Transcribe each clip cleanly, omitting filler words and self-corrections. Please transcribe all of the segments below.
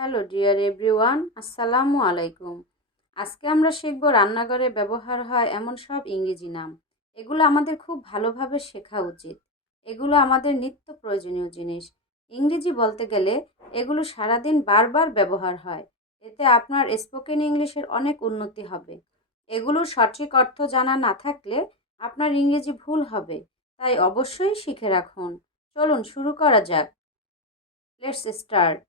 Hello dear everyone, আসসালামু আলাইকুম। আজকে আমরা শিখব রান্নাঘরে ব্যবহার হয় এমন সব ইংরেজি নাম। এগুলো আমাদের খুব ভালোভাবে শেখা উচিত। এগুলো আমাদের নিত্য প্রয়োজনীয় জিনিস। ইংরেজি বলতে গেলে এগুলো সারাদিন বারবার ব্যবহার হয়। এতে আপনার স্পোকেন ইংলিশের অনেক উন্নতি হবে। এগুলোর সঠিক অর্থ জানা না থাকলে আপনার ইংরেজি ভুল হবে। তাই অবশ্যই শিখে রাখুন। চলুন শুরু করা যাক। Let's start.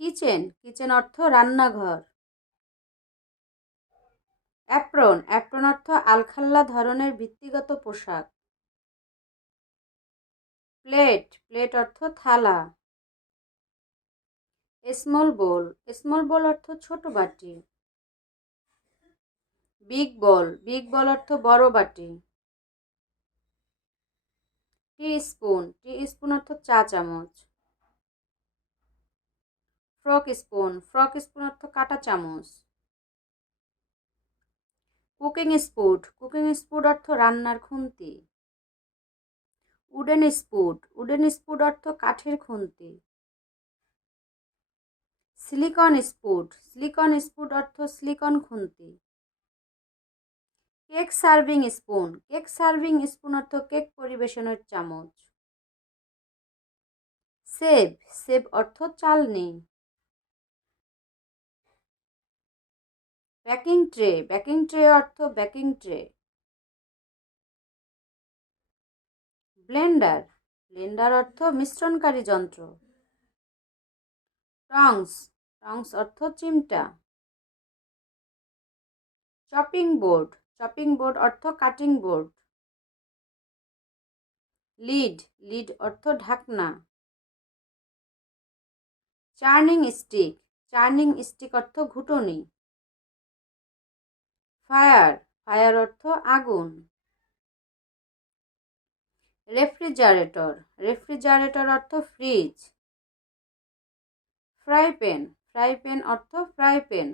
কিচেন, কিচেন অর্থ রান্নাঘর। অ্যাপ্রন, অ্যাপ্রন অর্থ আলখাল্লা ধরনের বৃত্তিগত পোশাক। প্লেট, প্লেট অর্থ থালা। স্মল বোল, স্মল বোল অর্থ ছোট বাটি। বিগ বল, বিগ বল অর্থ বড় বাটি। টি স্পুন, টি স্পুন অর্থ চা চামচ। ফ্রক স্পুন, ফ্রক স্পুন অর্থ কাঁটা চামচ। কুকিং স্পুড, কুকিং স্পুড অর্থ রান্নার খুন্তি। উডেন স্পুড, উডেন স্পুড অর্থ কাঠের খুন্তি। সিলিকন স্পুড, সিলিকন স্পুড অর্থ সিলিকন খুন্তি। Cake serving spoon, cake serving spoon অর্থ কেক পরিবেশনের চামচ। সেভ, সেভ অর্থ চালনি। বেকিং ট্রে, বেকিং ট্রে অর্থ বেকিং ট্রে। ব্লেন্ডার, ব্লেন্ডার অর্থ মিশ্রণকারী যন্ত্র। টংস, টংস অর্থ চিমটা। চপিং বোর্ড, চপিং বোর্ড অর্থ কাটিং বোর্ড। লিড, লিড অর্থ ঢাকনা। চার্নিং স্টিক, চার্নিং স্টিক অর্থ ঘুটনি। ফায়ার, ফায়ার অর্থ আগুন। রেফ্রিজারেটর, রেফ্রিজারেটর অর্থ fridge. Fry pan, fry pan অর্থ fry pan.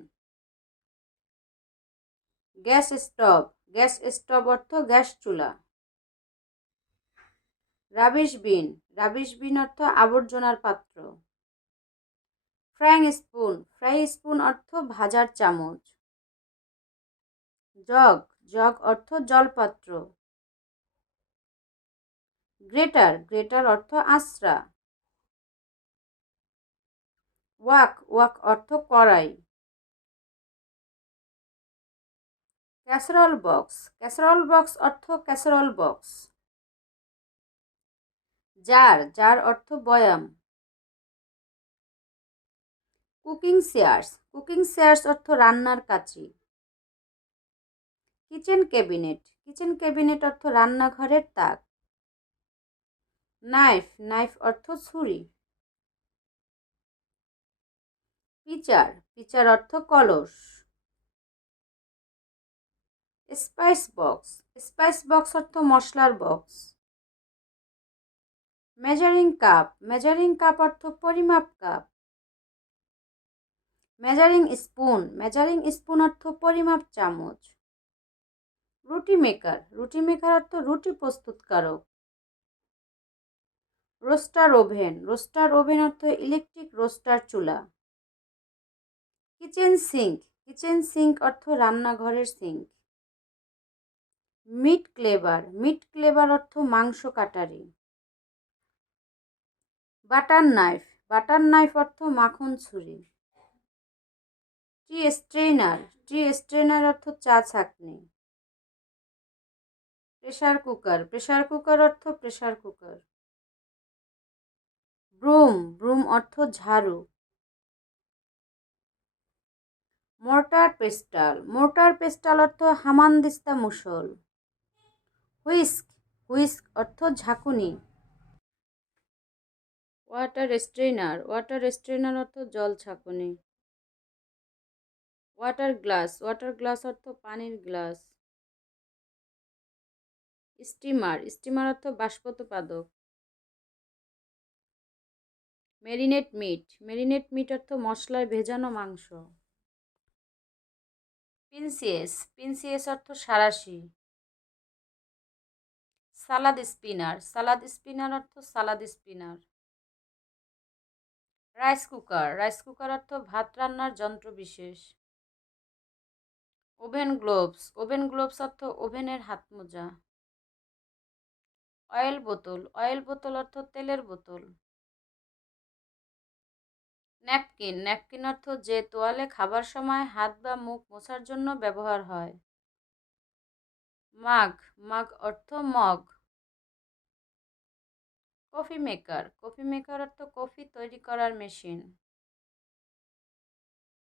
Gas stove, gas stove অর্থ গ্যাস চুলা। রাবিশ বিন, রাবিশ বিন অর্থ আবর্জনার পাত্র। ফ্রাইং স্পুন, ফ্রাই স্পুন অর্থ ভাজার চামচ। জগ, জগ অর্থ জলপাত্র। গ্রেটার, গ্রেটার অর্থ আঁচড়া। ওয়াক, ওয়াক অর্থ কড়াই। ক্যাসারোল বক্স, ক্যাসারোল বক্স অর্থ ক্যাসারোল বক্স। জার, জার অর্থ বয়াম। কুকিং চেয়ার্স, কুকিং চেয়ার্স অর্থ রান্নার কাঁচি। কিচেন ক্যাবিনেট, কিচেন ক্যাবিনেট অর্থ রান্নাঘরের তাক। নাইফ, নাইফ অর্থ ছুরি। পিচার, পিচার অর্থ কলস। স্পাইস বক্স, স্পাইস বক্স অর্থ মশলার box. Measuring cup, measuring cup অর্থ পরিমাপ cup. Measuring spoon, measuring spoon অর্থ পরিমাপ চামচ। রুটি মেকার, রুটি মেকার অর্থ রুটি প্রস্তুতকারক। রোস্টার ওভেন, রোস্টার ওভেন অর্থ ইলেকট্রিক রোস্টার চুলা। কিচেন সিঙ্ক, কিচেন সিঙ্ক অর্থ রান্নাঘরের sink. Meat cleaver, meat cleaver অর্থ মাংস কাটারি। বাটার নাইফ, বাটার নাইফ অর্থ মাখন ছুরি। টি স্ট্রেনার, টি স্ট্রেনার অর্থ চা ছাঁকনি। প্রেসার কুকার, প্রেসার কুকার অর্থ প্রেসার কুকার। ব্রুম, ব্রুম অর্থ ঝাড়ু। মোর্টার পেস্টাল, মোর্টার পেস্টাল অর্থ হামানদিস্তা মুসল। হুইস্ক, হুইস্ক অর্থ ঝাঁকুনি। ওয়াটার স্ট্রেনার, ওয়াটার স্ট্রেনার অর্থ জল ছাঁকুনি। ওয়াটার গ্লাস, ওয়াটার গ্লাস অর্থ পানির গ্লাস। স্টিমার, স্টিমার অর্থ বাষ্পোৎপাদক। মেরিনেট মিট, মেরিনেট মিট অর্থ মশলায় ভেজানো মাংস। পিনসিয়েস, পিনসিয়েস অর্থ সাঁড়াশি। সালাদ স্পিনার, সালাদ স্পিনার অর্থ salad spinner. Rice cooker, rice cooker অর্থ ভাত রান্নার যন্ত্র বিশেষ। ওভেন গ্লোভস, ওভেন গ্লোভস অর্থ ওভেনের হাত মোজা। অয়েল বোতল, অয়েল বোতল অর্থ তেলের বোতল। ন্যাপকিন, ন্যাপকিন অর্থ যে তোয়ালে খাবার সময় হাত বা মুখ মোছার জন্য ব্যবহার হয়। মাগ, মাগ অর্থ mug. Coffee maker, coffee maker অর্থ কফি তৈরি করার machine.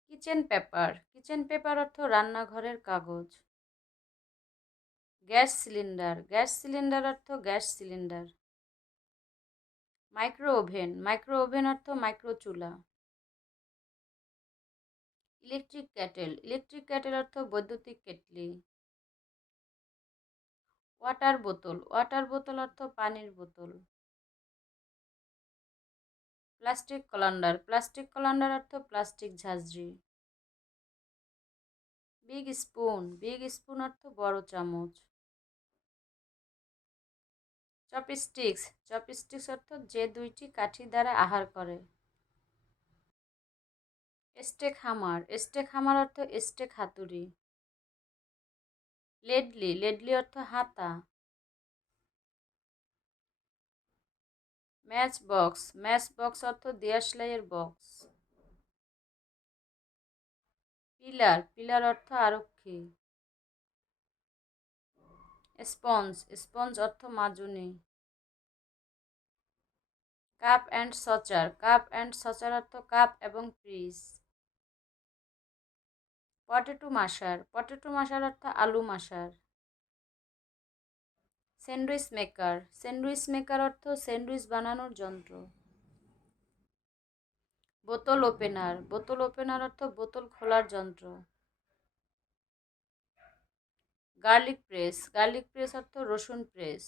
Kitchen paper, kitchen paper অর্থ রান্নাঘরের কাগজ। গ্যাস সিলিন্ডার, গ্যাস সিলিন্ডার অর্থ gas cylinder. Micro oven, micro oven অর্থ মাইক্রো চুলা। ইলেকট্রিক ক্যাটেল, ইলেকট্রিক ক্যাটেল অর্থ বৈদ্যুতিক কেটলি। ওয়াটার বোতল, ওয়াটার বোতল অর্থ পানির বোতল। প্লাস্টিক কলান্ডার, প্লাস্টিক কলান্ডার অর্থ প্লাস্টিক ঝাঁঝরি। বিগ স্পুন, বিগ স্পুন অর্থ বড় চামচ। চপস্টিক্স, চপস্টিক্স অর্থ যে দুইটি কাঠি দ্বারা আহার করে। স্টেক হামার, স্টেক হামার অর্থ স্টেক হাতুড়ি। লেডলি, লেডলি অর্থ হাতা। ম্যাচ বক্স, ম্যাচ বক্স অর্থ দেয়াশলাইয়ের বক্স। পিলার, পিলার অর্থ আরক্ষী। স্পঞ্জ, স্পঞ্জ অর্থ মাজুনি। কাপ অ্যান্ড সচার, কাপ অ্যান্ড সচার অর্থ কাপ এবং পিস। পটেটো মাশার, পটেটো মাশার অর্থ আলু মাশার। স্যান্ডউইচ মেকার, স্যান্ডউইচ মেকার অর্থ স্যান্ডউইচ বানানোর যন্ত্র। বোতল ওপেনার, বোতল ওপেনার অর্থ বোতল খোলার যন্ত্র। গার্লিক প্রেস, গার্লিক প্রেস অর্থ রসুন press.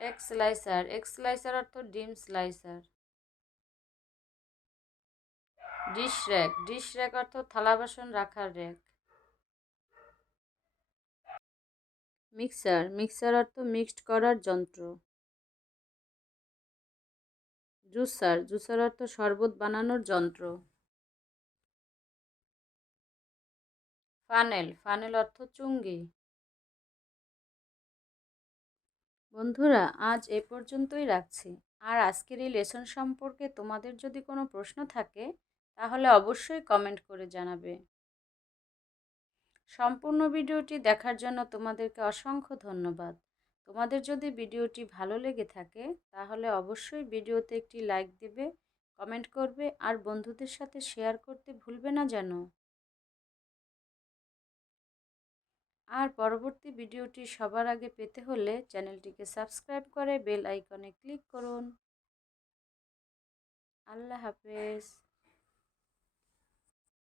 Egg slicer, egg slicer অর্থ ডিম slicer. Dish rack, dish rack অর্থ থালা বাসন রাখার র্যাক। মিক্সার, মিক্সার অর্থ মিক্সড করার যন্ত্র। জুসার, জুসার অর্থ শরবত বানানোর যন্ত্র। ফানেল, ফানেল অর্থ চুঙ্গি। বন্ধুরা, আজ এ পর্যন্তই রাখছি। আর আজকের এই লেসন সম্পর্কে তোমাদের যদি কোনো প্রশ্ন থাকে তাহলে অবশ্যই কমেন্ট করে জানাবে। সম্পূর্ণ ভিডিওটি দেখার জন্য তোমাদেরকে অসংখ্য ধন্যবাদ। তোমাদের যদি ভিডিওটি ভালো লেগে থাকে তাহলে অবশ্যই ভিডিওতে একটি লাইক দেবে, কমেন্ট করবে আর বন্ধুদের সাথে শেয়ার করতে ভুলবে না যেন। আর পরবর্তী ভিডিওটি সবার আগে পেতে হলে চ্যানেলটিকে সাবস্ক্রাইব করে বেল আইকনে ক্লিক করুন। আল্লাহ হাফেজ।